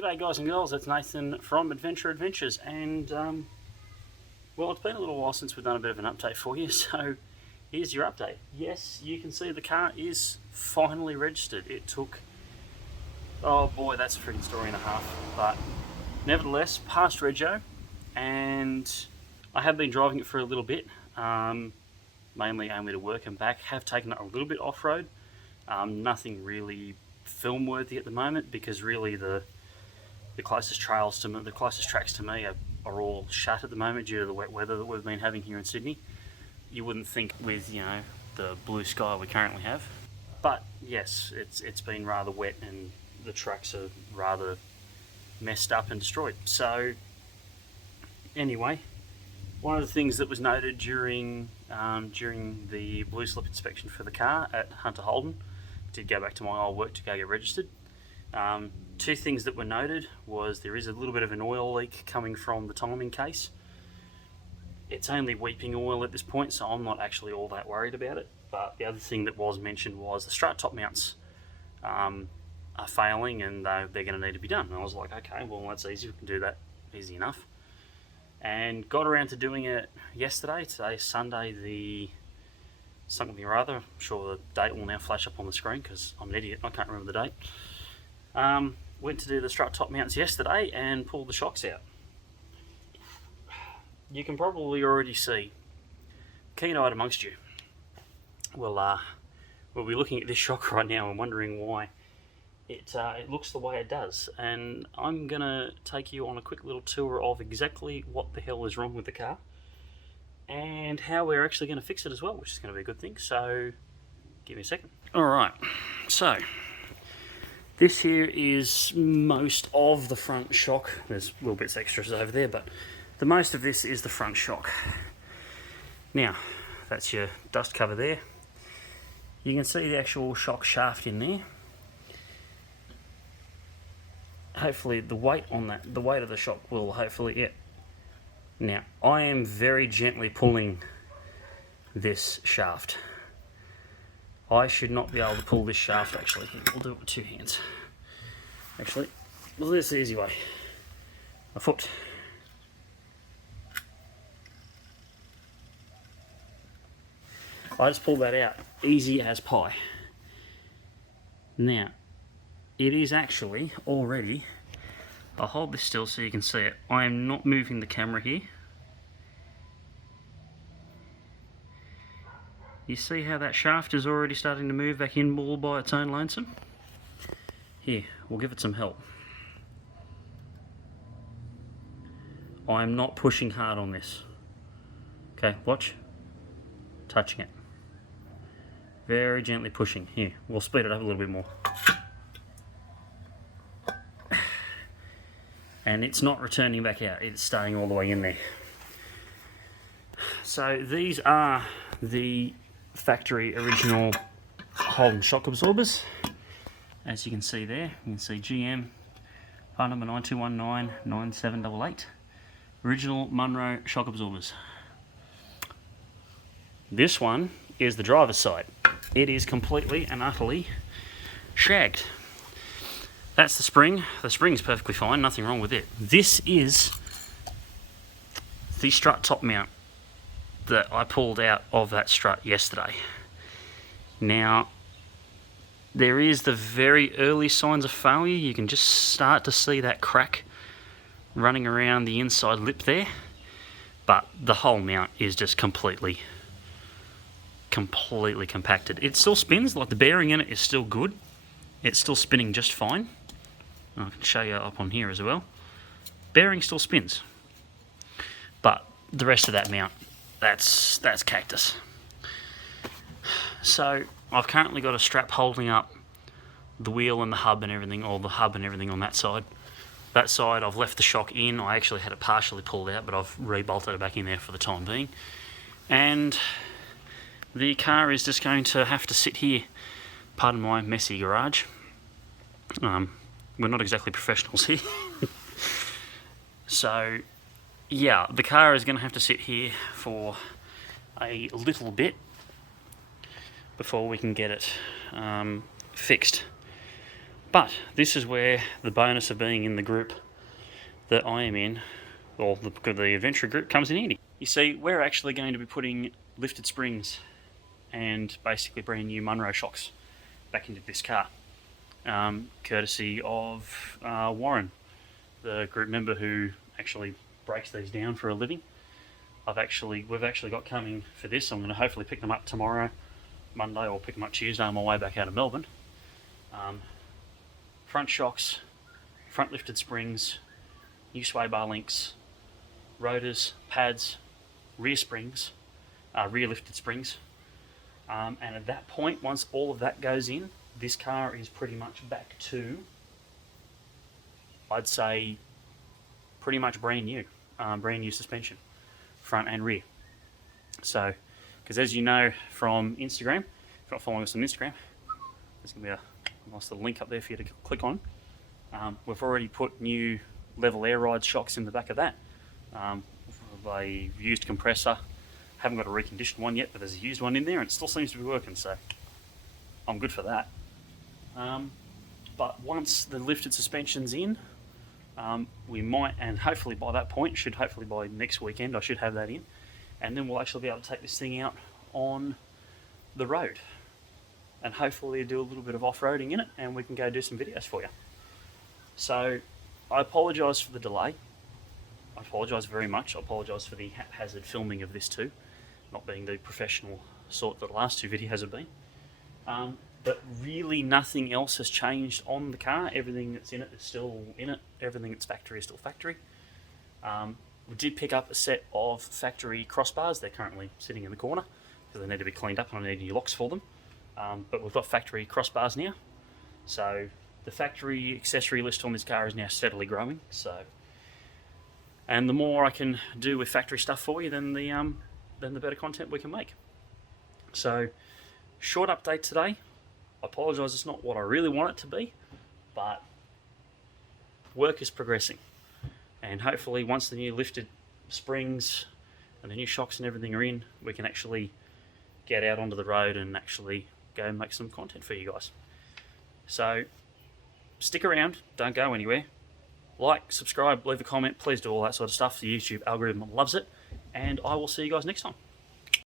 G'day guys and girls, it's Nathan from Adventra Adventures, and well, it's been a little while since we've done a bit of an update for you, so here's your update. Yes, you can see the car is finally registered. It took, oh boy, that's a freaking story and a half, but nevertheless, passed rego, and I have been driving it for a little bit, mainly only to work and back. Have taken it a little bit off-road, nothing really film-worthy at the moment, because really the closest trails to me, the closest tracks to me are all shut at the moment due to the wet weather that we've been having here in Sydney. You wouldn't think with, you know, the blue sky we currently have. But yes, it's been rather wet and the tracks are rather messed up and destroyed. So anyway, one of the things that was noted during the blue slip inspection for the car at Hunter Holden, did go back to my old work to go get registered. Two things that were noted was there is a little bit of an oil leak coming from the timing case. It's only weeping oil at this point, so I'm not actually all that worried about it. But the other thing that was mentioned was the strut top mounts are failing and they're going to need to be done. And I was like, okay, well that's easy, we can do that easy enough. And got around to doing it yesterday. Today's Sunday the something or other. I'm sure the date will now flash up on the screen because I'm an idiot, I can't remember the date. Went to do the strut top mounts yesterday and pulled the shocks out. You can probably already see, keen-eyed amongst you, we'll be looking at this shock right now and wondering why it looks the way it does. And I'm going to take you on a quick little tour of exactly what the hell is wrong with the car and how we're actually going to fix it as well, which is going to be a good thing. So give me a second. Alright, so this here is most of the front shock. There's little bits extras over there, but the most of this is the front shock. Now, that's your dust cover there. You can see the actual shock shaft in there. Hopefully the weight on that, the weight of the shock will hopefully, yeah. Now, I am very gently pulling this shaft. I should not be able to pull this shaft actually. We'll do it with two hands. Actually, we'll do this the easy way. A foot. I just pulled that out, easy as pie. Now, it is actually already, I'll hold this still so you can see it. I am not moving the camera here. You see how that shaft is already starting to move back in all by its own lonesome? Here, we'll give it some help. I'm not pushing hard on this. Okay, watch. Touching it. Very gently pushing. Here, we'll speed it up a little bit more. And it's not returning back out, it's staying all the way in there. So these are the factory original Holden shock absorbers. As you can see there, you can see GM, part number 92199788. Original Munro shock absorbers. This one is the driver's side. It is completely and utterly shagged. That's the spring. The spring's perfectly fine, nothing wrong with it. This is the strut top mount that I pulled out of that strut yesterday. Now, there is the very early signs of failure. You can just start to see that crack running around the inside lip there, but the whole mount is just completely compacted. It still spins, like the bearing in it is still good. It's still spinning just fine. I can show you up on here as well. Bearing still spins, but the rest of that mount, that's cactus. So I've currently got a strap holding up the wheel and the hub and everything, or the hub and everything on that side. That side I've left the shock in. I actually had it partially pulled out, but I've rebolted it back in there for the time being. And the car is just going to have to sit here, pardon my messy garage. We're not exactly professionals here. So yeah, the car is going to have to sit here for a little bit before we can get it fixed. But this is where the bonus of being in the group that I am in, or the Adventra group, comes in handy. You see, we're actually going to be putting lifted springs and basically brand new Munro shocks back into this car, courtesy of Warren, the group member who actually breaks these down for a living. We've actually got coming for this. I'm going to hopefully pick them up tomorrow, Monday, or pick them up Tuesday on my way back out of Melbourne. Front shocks, front lifted springs, new sway bar links, rotors, pads, rear springs, rear lifted springs. And at that point, once all of that goes in, this car is pretty much back to, I'd say, pretty much brand new suspension, front and rear. So, because as you know from Instagram, if you're not following us on Instagram, there's going to be a nice little link up there for you to click on. We've already put new level air ride shocks in the back of that. A used compressor. Haven't got a reconditioned one yet, but there's a used one in there and it still seems to be working, so I'm good for that. But once the lifted suspension's in, we might, and hopefully by that point, hopefully by next weekend, I should have that in, and then we'll actually be able to take this thing out on the road and hopefully do a little bit of off-roading in it, and we can go do some videos for you. So I apologise for the delay. I apologise very much. I apologise for the haphazard filming of this too, not being the professional sort that the last two videos have been. But really nothing else has changed on the car. Everything that's in it is still in it. Everything that's factory is still factory. We did pick up a set of factory crossbars. They're currently sitting in the corner because they need to be cleaned up and I need new locks for them. But we've got factory crossbars now. So the factory accessory list on this car is now steadily growing. And the more I can do with factory stuff for you, then the better content we can make. So, short update today. I apologise, it's not what I really want it to be, but work is progressing. And hopefully once the new lifted springs and the new shocks and everything are in, we can actually get out onto the road and actually go and make some content for you guys. So, stick around, don't go anywhere. Like, subscribe, leave a comment, please do all that sort of stuff. The YouTube algorithm loves it, and I will see you guys next time.